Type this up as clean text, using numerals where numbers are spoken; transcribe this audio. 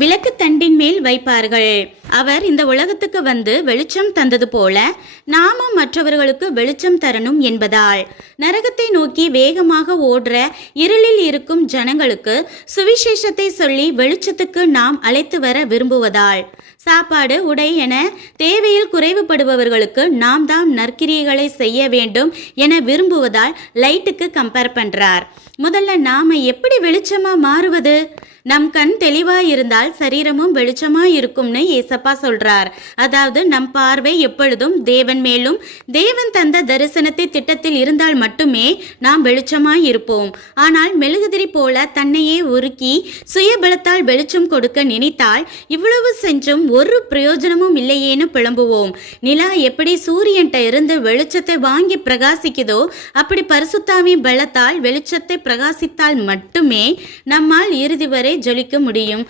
விளக்கு தண்டின் மேல் வைப்பார்கள். அவர் இந்த உலகத்துக்கு வந்து வெளிச்சம் தந்தது போல நாமும் மற்றவர்களுக்கு வெளிச்சம் தரணும் என்பதால் நரகத்தை நோக்கி வேகமாக ஓடுற இருளில் இருக்கும் ஜனங்களுக்கு சுவிசேஷத்தை சொல்லி வெளிச்சத்துக்கு நாம் அழைத்து வர விரும்புவதால் சாப்பாடு உடை என தேவையில் குறைவுபடுபவர்களுக்கு நாம் தான் நற்கிரியைகளை செய்ய வேண்டும் என விரும்புவதால் லைட்டுக்கு கம்பேர் பண்றார். முதல்ல நாம எப்படி வெளிச்சமா மாறுவது? நம் கண் தெளிவா இருந்தால் சரீரமும் வெளிச்சமா இருக்கும்னு ஏசப்பா சொல்றார். அதாவது நம் பார்வை எப்பொழுதும் தேவன் மேலும் தேவன் தந்த தரிசனத்தை திட்டத்தில் இருந்தால் மட்டுமே நாம் வெளிச்சமா இருப்போம். ஆனால் மெழுகுதிரி போல தன்னையே உருக்கி சுயபலத்தால் வெளிச்சம் கொடுக்க நினைத்தால் இவ்வளவு செஞ்சும் ஒரு பிரயோஜனமும் இல்லையேன்னு புலம்புவோம். நிலா எப்படி சூரியன்ட்ட இருந்து வெளிச்சத்தை வாங்கி பிரகாசிக்குதோ அப்படி பரிசுத்தாவின் பலத்தால் வெளிச்சத்தை பிரகாசித்தால் மட்டுமே நம்மால் இறுதி வரை ஜொலிக்க முடியும்.